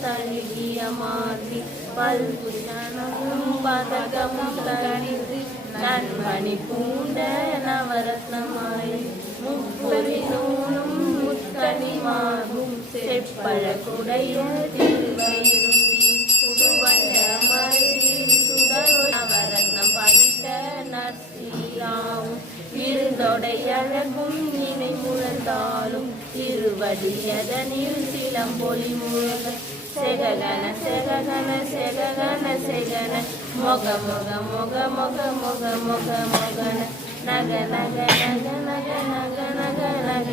தனிதியமாதி பல்புஷணமும் பதகமும் தனிது நன்மணி பூண்ட நவரத்னமாய் முப்பொறி நூலும் முத்தனிமாகும் செப்பழ குடைய திருவயிரும் சுடுவண்ண மருதில் சுடரு நவரத்னம் பதித்த நர்சீராவும் இருந்தொடையழகும் நினைவுணர்ந்தாலும் சிலம்பொலி முழங்க సెగగన సెగగన సెగగన సెగన మొగ మొగ మొగ మొగ మొగ మొగ మొగన నగ నగ నగ నగ నగ నగ నగ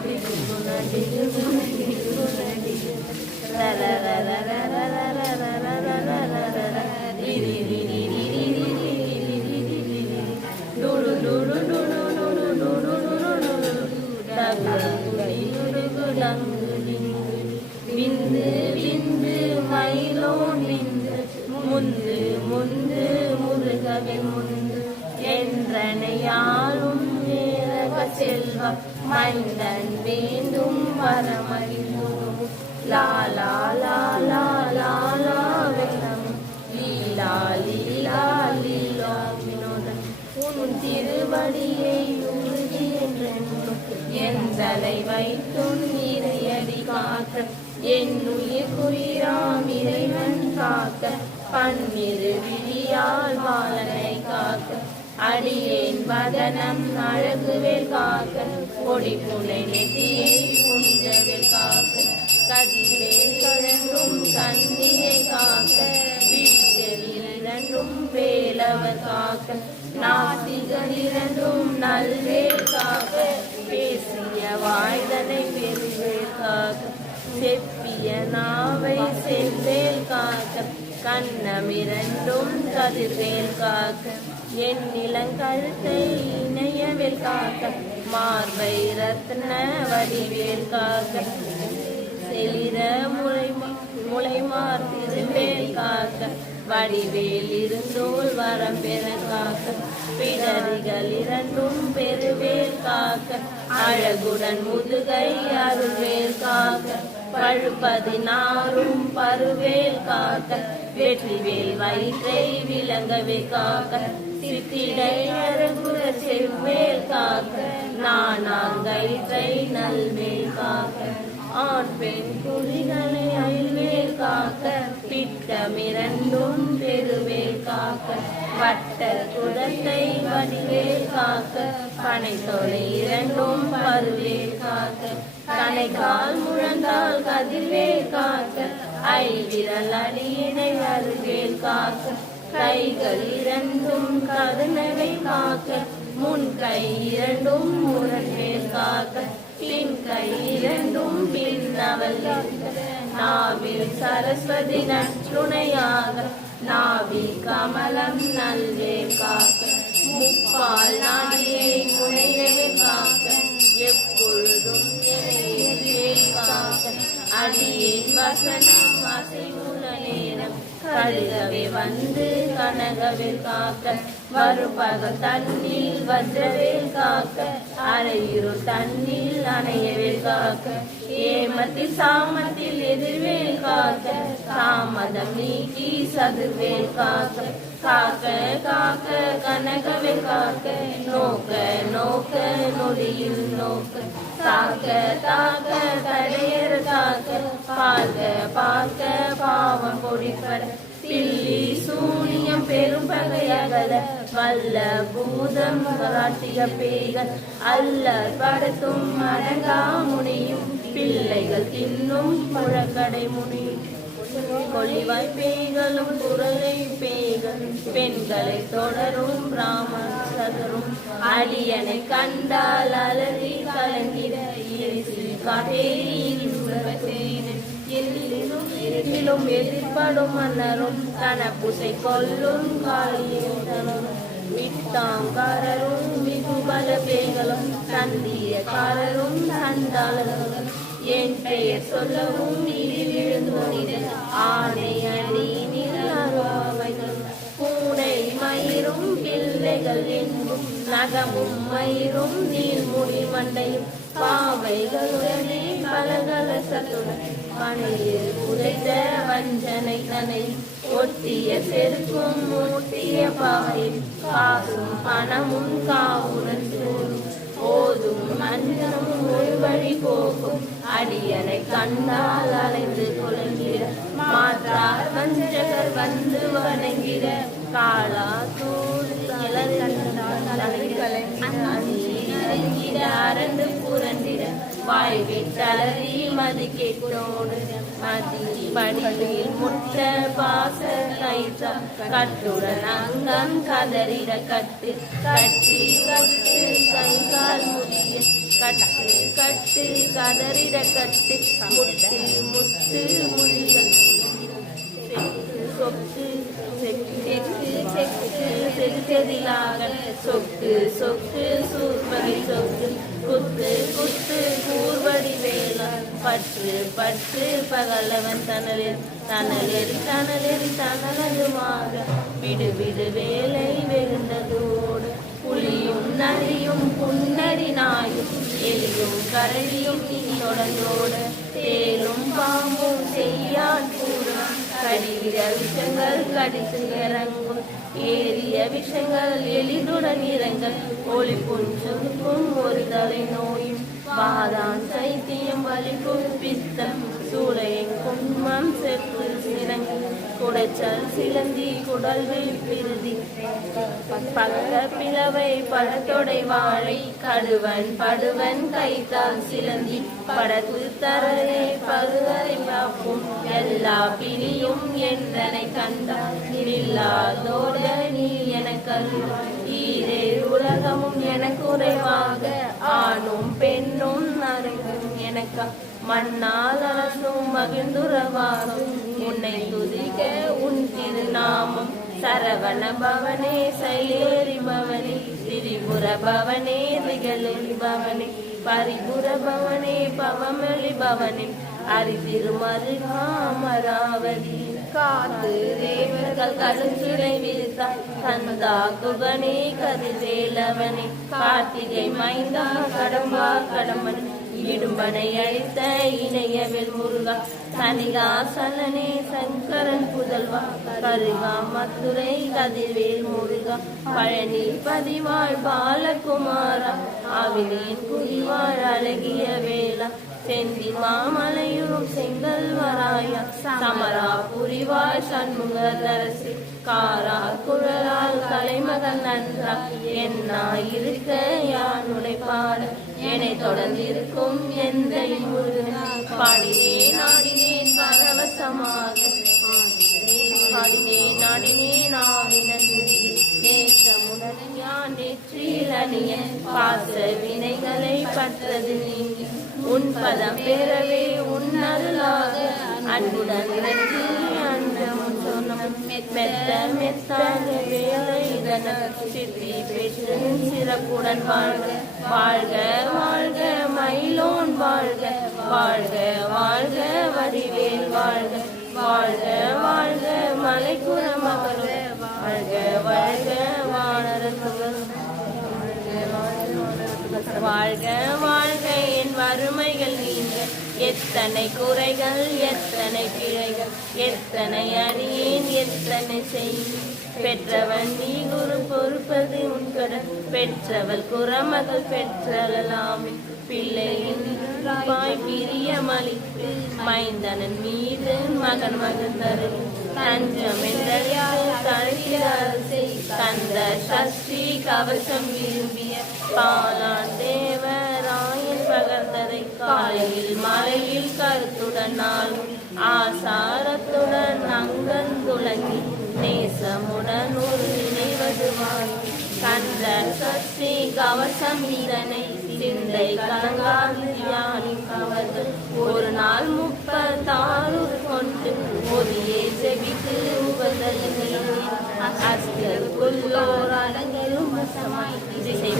దిగుగున దిగుగున దిగుగున డుడు డుడు డుడు డుడు డుడు డుడు డుడు డుడు డుడు డుడు డుడు முன்னோன் நின்று முந்து முந்து முருகவே முந்து என்றனையாலும் நேரக செல்வ மைந்தன் வேண்டும் வரமறிவோம் லாலா லாலா லாலா வெள்ளம் லீலா லீலா லீலா வினோதன் உன் திருவடியை உறுதி என்றென்னும். எந்தலை வைத்தும் நீ என் உயிர் குயிராம் இறைவன் காக்க பன்னிரு விழியால் பாலனை காக்க அடியேன் வதனம் அழகுவேல் காக்க கொடி புனை நெற்றியை புனிதவேல் காக்க கதிவேல் கழன்றும் கந்தினை காக்க வீட்டில் இரண்டும் வேலவர் காக்க நாசிகள் இரண்டும் நல்வேல் காக்க பேசிய வாய்தனை பெருவேல் காக்க. செப்பிய நாவை செவ்வேல் காக்க கண்ணமிரண்டும் கதிர்வேல் காக்க என் நிலங்கழுத்தை இணையவேல் காக்க மார்பை ரத்ன வடிவேல் காக்க செளிர முளை முளைமார் திருவேல் காக்க வடிவேல் இருந்தோல் வரம் பெற காக்க பிடரிகள் இரண்டும் பெருவேல் காக்க அழகுடன் முதுகை அருள்வேல் காக்க. பழுப்பதினாரும் பருவேல் காக்க வெற்றிவேல் வயிற்றை விளங்கவே காக்க சித்திடை செவ்வேல் காக்க நானாங்கயிற்றை நல்வேல் காக்க. ஆண் பெண் குழிகளை அயல்வேல் காக்க பிட்டமிரண்டும் பெருவேல் காக்க வட்ட குடத்தை வடிவேல் காக்க பனை தொலை இரண்டும் பருவேல் காக்க கணைக்கால் முழந்தால் கதிர்வேல் காக்க ஐவிரல் அடியினை அருவேல் காக்க கைகள் இரண்டும் கருணவை காக்க முன் கை இரண்டும் முரண்வேல் காக்க பின் கை இரண்டும் பின்னவல் நாவில் சரஸ்வதி நற்றுணையாக நாவி கமலம் நல்லே காக்க. முப்பால் நாடியை முனைவே காக்க. எப்பொழுதும் காக்க. அடியின் வசனம் அசைவுள்ள நேரம் கழுகவே வந்து கனகவில் காக்க மறுபகல் தண்ணில் வஜ்ரவேல் காக்க அரையுரு தண்ணில் அணையவேல் காக்க. ஏமத்தில் சாமத்தில் எதிர்வேல் காக்க தாமதம் நீக்கி சதுர்வேல் காக்க. காக்க காக்க கனகவேல் காக்க நோக்க நோக்க நொடியில் நோக்க. தாக்க தாக்க தடையற தாக்க. பார்க்க பார்க்க பாவம் பொடிப்பட. பில்லி சூனியம் பெரும் பகையகல. வல்ல பூதம் காட்டிய பேய்கள். அல்ல படுத்தும் அடங்கா முனியும். பிள்ளைகள் தின்னும் முழக்கடை முனியும் கொள்ளிவாய் பேய்களும் குரலை பேய்கள் பெண்களை தொடரும் ராமன் சதரும். அடியனை கண்டால் அலறி கலங்கிட இரிசில் இருட்டிலும் எதிர்படும் மன்னரும் தனப்புசை கொல்லும் காளியேதனும் விட்டாங்காரரும் விகுபல பேய்களும் தந்தியக்காரரும் சண்டாளர்களும் என் பெயர் சொல்லவும் இடி விழுந்து ஆனை அணி அருவாவைகள் பூனை மயிரும் பிள்ளைகள் என்பும் நகமும் மயிரும் நீர்மொழி மண்டையும் பாவைகளுடனே பலகல கவசத்துடன் பணியில் புதைத்த வஞ்சனை தனை ஒட்டிய செருக்கும் மூட்டிய பாவை காசும் பணமும் காவுடன் சூழும் ஓதும் மஞ்சமும் ஒரு வழி போகும். அடியனை கண்டால் அலைந்து குலங்கிட மாற்றார் வஞ்சகர் வந்து வணங்கிட காலா தூள் அரண்டு புரண்டிட வாய்வி தளறி மதி கேட்டோடு மதி பணியில் முட்ட பாச கைத்தா கட்டுடன் அங்கம் கதறிட கட்டு கட்டி கட்டு கை கால் முடிய கட்டு கட்டு கதறிட கட்டு முட்டு முத்து முழிகள் சொக்கு செக்கு செக்கு செகுதிலாக சொக்கு சொக்கு சூர்படி சொக்கு குத்து குத்து கூர்வடி வேளாண் பற்று பற்று பகலவன் தனலில் தனலில் தனலில் தனலதுமாக விடு விடு வேலை வெகுண்டதோடு புலியும் நரியும் புன்னரி நாயும் எலியும் கரடியும் தொடர்ந்தோட தேலும் பாம்பும் செய்யான் கூறும். கடிகிற விஷங்கள் கடித்து இறங்கும் ஏறிய விஷங்கள் எளிதுடன் இறங்க ஒளி புஞ்சுக்கும் ஒரு தலை நோயும் பாதான் சைத்தியம் வலிக்கும் பித்தம். சூளையின் குன்மம் செப்பு சிறங்கு குடைச்சல் சிலந்தி குடல்வில் பிரிதி. பக்க பிளவை படத்தொடை வாழை கடுவன் படுவன் கைத்தால் சிலந்தி. படத்து தரவே பருவரை பார்க்கும் எல்லா பிணியும் என்றனை கண்டால் இல்லாதோட நீ எனக்கு ஈரே உலகமும் எனக்கு உறைவாக ஆணும் பெண்ணும் நரங்கும் எனக்கா. மண்ணால் அரசும் மகிழ்ந்துறவாகும் உன்னை துதிக்க உன் திருநாமம். சரவண பவனே சைலேரி பவனே திரிபுர பவனே திகழொலி பவனே பரிபுர பவனே பவமொழி பவனே அரிதிருமருகாமராவதி காத்து தேவர்கள் கருஞ்சுரை விரித்தாய் கந்தா குகனே கதிரேலவனே கார்த்திகை மைந்தா கடம்பா கடம்பனே இடும்பனை அழித்த இணையவில் முருகா தனிகாசலனே சங்கரன் புதல்வா கருகா மதுரை கதிர்வேல் முருகா பழனி பதிவாழ் பாலகுமாரா அவிலியின் புரிவாழ் அழகிய வேளா செந்தி மாமலையும் செங்கல் வராயா சமரா புரிவாய் சண்முகதரசி காரா குழலால் கலைமகன் நன்றா என்னா இருக்க யான் பாட என்னை தொடர்ந்திருக்கும் எந்த பாடினே பாடினேன் நாடினேன் பரவசமாக. பாடினேன் நாடினேன் ஆவினன் முடியில் யான் நெற்றியில் அணிய பாச வினைகளை பற்றது நீங்கி உன் பதம் பெறவே உன் அருளாக. அன்புடன் வெற்றி அன்பும் சொன்னம் மெத்த மெத்தாக வேலை இதன சித்தி பெற்று சிறப்புடன் வாழ்க. வாழ்க வாழ்க மயிலோன் வாழ்க. வாழ்க வாழ்க வடிவேல் வாழ்க. வாழ்க வாழ்க மலைக்குற மகள வாழ்க வாழ்க வாழ வாழ்க வாழ்க என் வறுமைகள் நீங்க. எத்தனை குறைகள் எத்தனை பிழைகள். எத்தனை அறியேன் எத்தனை செய்யும் பெற்றவன் நீ குரு பொறுப்பது உன்கடன் பெற்றவள் குறமகள் பெற்றலாமே பிள்ளையின் பாய் பிரியமளித்து மைந்தனன் மீது மகன் மகன் தரும் தஞ்சம் என்றறியாது தழுகிறார் சஷ்டி கவசம் விரும்பிய பாலான் தேவராயன் பகர்ந்ததை காலையில் மலையில் கருத்துடன் நாளும் ஆசாரத்துடன் அங்கன் துளங்கி நேசமுடன் ஒரு நினைவதுவாய் கந்த சஷ்டி கவசம் இதனை சிந்தை கலங்காது தியானிப்பவர்கள் ஒரு நாள் முப்பத்தாறு உபதலினேன் அஸ்கருக்குள்ளோர் அடங்கலும் வசமாய் திசை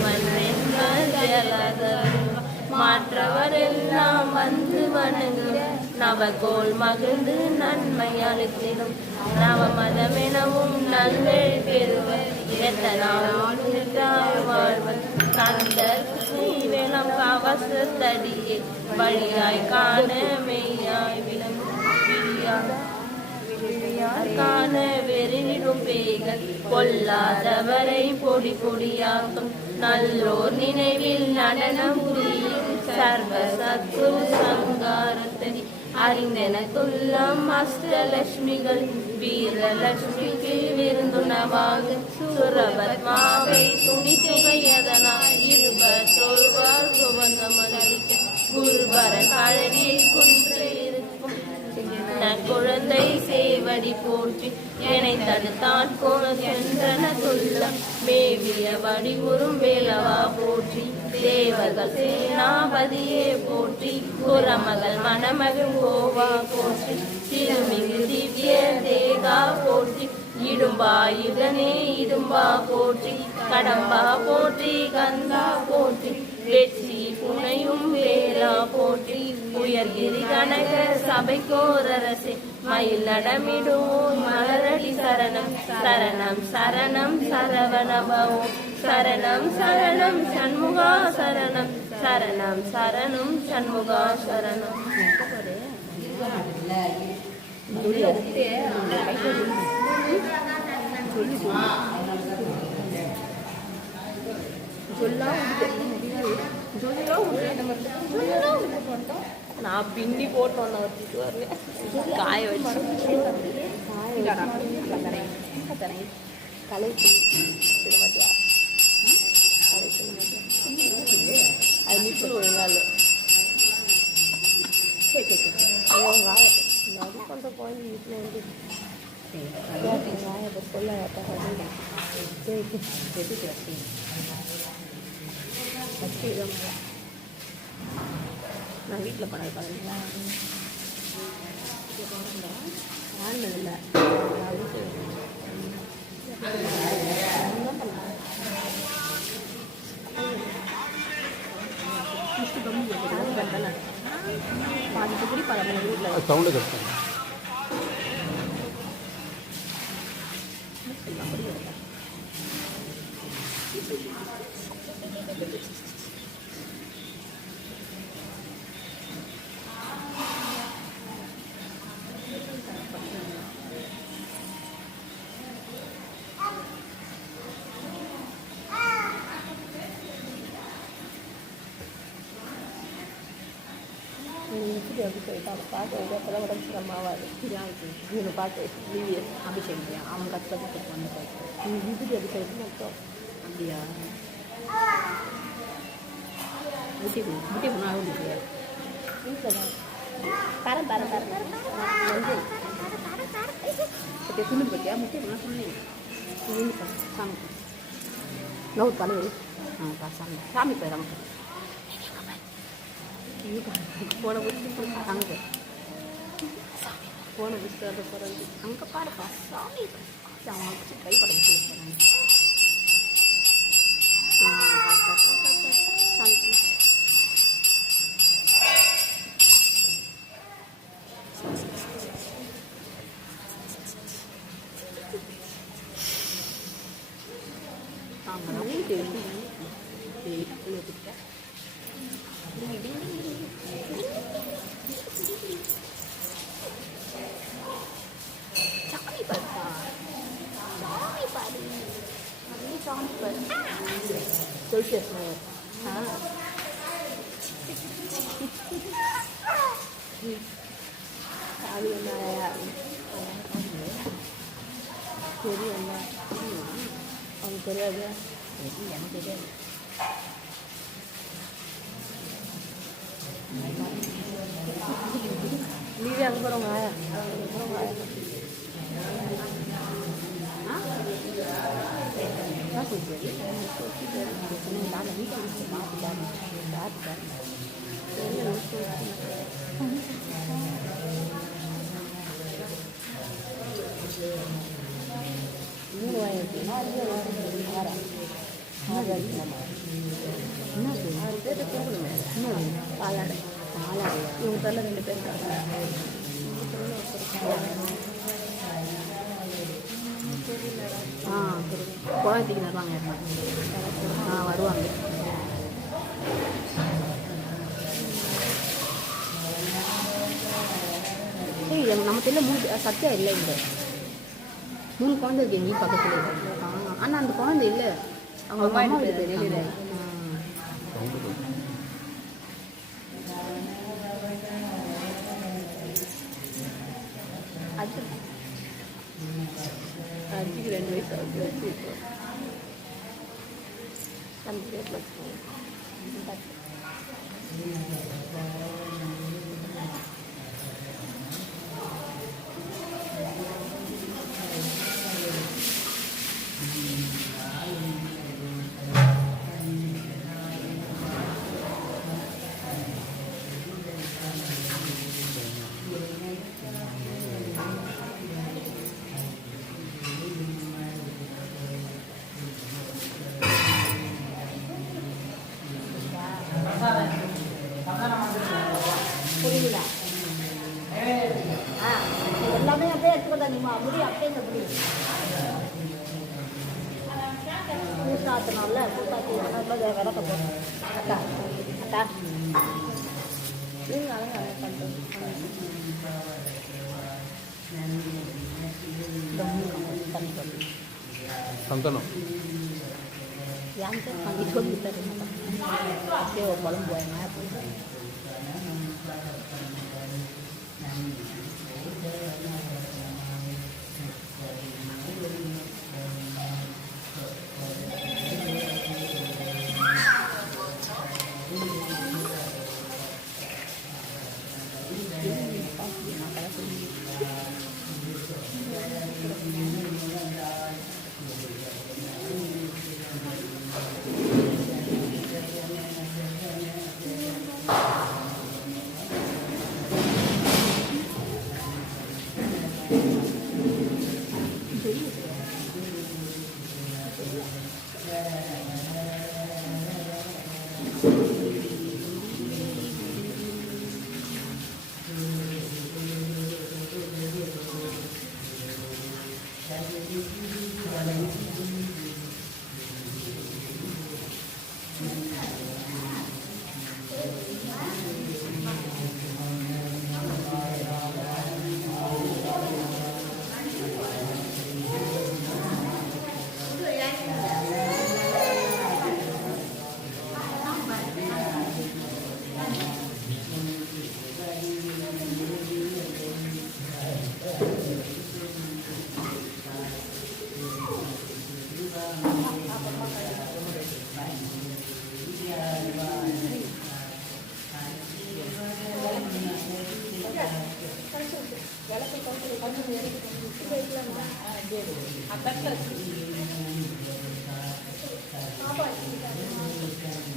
மாற்றவர் எல்லாம் வந்து வணங்கும். நவகோல் மகிழ்ந்து நன்மை அளித்திடும். நவமதமெனவும் நல்வழி பெறுவர். எத்தனால் வாழ்வர் கவசத்தடியே. வழியாய் காண மெய் காண வெறினிடும் பேய்கள் பொல்லாதவரை பொடி பொடியாக்கும். நல்லோர் நினைவில் நடனம் புரியும் சர்வ சத்குரு சங்காரத்தை அறிந்தெனக்குள்ளம் அஷ்டலட்சுமிகள் வீரலட்சுமிக்கு விருந்துணவாக. சுரபத்மாவை துணி துகையதனால் இருபர் சொல்வார் சுபந்தமளிக்க குருபரன் அழகே குன்று குழந்தை சேவடி போற்றி என்னை தடுத்தான் கோண சென்றன துல்லம் மேவிய வடிவுறும் வேலவா போற்றி தேவர்கள் சேனாபதியே போற்றி குரமகள் மணமகள் கோவா போற்றி திருமிகு திவ்ய தேகா போற்றி இடும்பா யுகனே இடும்பா போற்றி கடம்பா போற்றி கந்தா போற்றி வெற்றி புனையும் வேலா போற்றி உயர்கிரி கனக சபைக்கோரரசே மயில் நடமிடுவோம் மலரடி சரணம். சரணம் சரணம் சரவணபவோ. சரணம் சரணம் சண்முகா சரணம். சரணம் சரணம் சண்முகா சரணம். நான் பின்னி போட்டு வந்த வச்சுட்டு வரல காய வச்சு. கலை மாட்டியா அது நிற்கணும் ஒழுங்கா இல்லை சரி சரி சரி அது அவங்க ஆயத்தை இந்த பண்ணுற போய் வீட்டில் வந்து எங்கள் ஆயத்தை சொல்ல சரி சரி சரி ஃபஸ்ட்டு நான் வீட்டில் பண்ணது குடி பழம் வீட்டில் சவுண்டு கஷ்டம் போயிட்டு அவனை பார்க்க வைக்க அப்போ தான் உடம்பு சுகமாகாது இவனை பார்க்க டிவிஎஸ் அபிஷேக் அவன் கற்றுக்கிட்டு வந்து போயிட்டு நீ விபூதி அப்படி போயிட்டு மட்டும் அப்படியா முட்டி கொடு முட்டி கொண்டாலும் முடியாது வீட்டில் தான் தரேன் தரேன் தரேன் மஞ்சள் ஓகே துணி பற்றியா முட்டி கொண்டா சொன்னேன் சாமி நோ தலைவர் ஆ பா சாமி சாமி பேர் நமக்கு போன புதுசு அங்கே போன புதுசு அதை பிறந்து அங்கே பாருப்பா சாமி அவன் வச்சு ட்ரை பண்ண சொல்லி போகிறாங்க பாரு, பாரு, பாரு, பாரு, பாரு. சாமி ஆமாம் சாமி பாருப்பா சாமி பாரு நல்ல சாமி பாரு சொல்லிட்டு ஆ அது என்ன தெரியும் என்ன அவனுக்கு தெரியாது எனக்கு தெரியாது நீவே அங்கே போகிறவங்க ஆயா அங்கே போகிறவங்க ஆயா என்ன சொல்றது நான் வீட்டில் மாற்றிட்டாங்க பார்த்துட்டாங்க மூணு வாங்கிட்டு ஆறு அடிக்கலாமா என்ன ஆறு பாலாடை இவங்க ரெண்டு பேர் ஆ குழந்தைக்கு வருவாங்க ஆ வருவாங்க ஏய் நம்ம தெரியல மூணு சத்தியா இல்லை இங்க. மூணு குழந்தை இருக்கு எங்கேயும் பக்கத்துல ஆ, ஆனா அந்த குழந்தை இல்லை. அவங்க அம்மா அம்மா வீட்டுக்கு வெளியில. அது ரெண்டு வயசு ஆகுது. அந்த பூசாத்தினால பூசாத்தி விளக்க போகிறோம் அக்கா அக்கா நீங்கள் அழகாக அழகாக பண்ணுறோம் தண்ணி சொல்லி சந்தனம் யான்ட்டு பண்ணி சொல்லி தருங்க அப்படியே ஒரு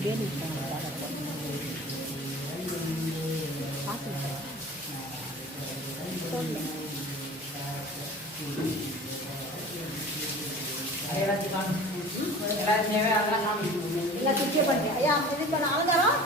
குழம்பு வாங்க எல்லாம் பண்ணி ஐயா இது பண்ண அலங்காரம்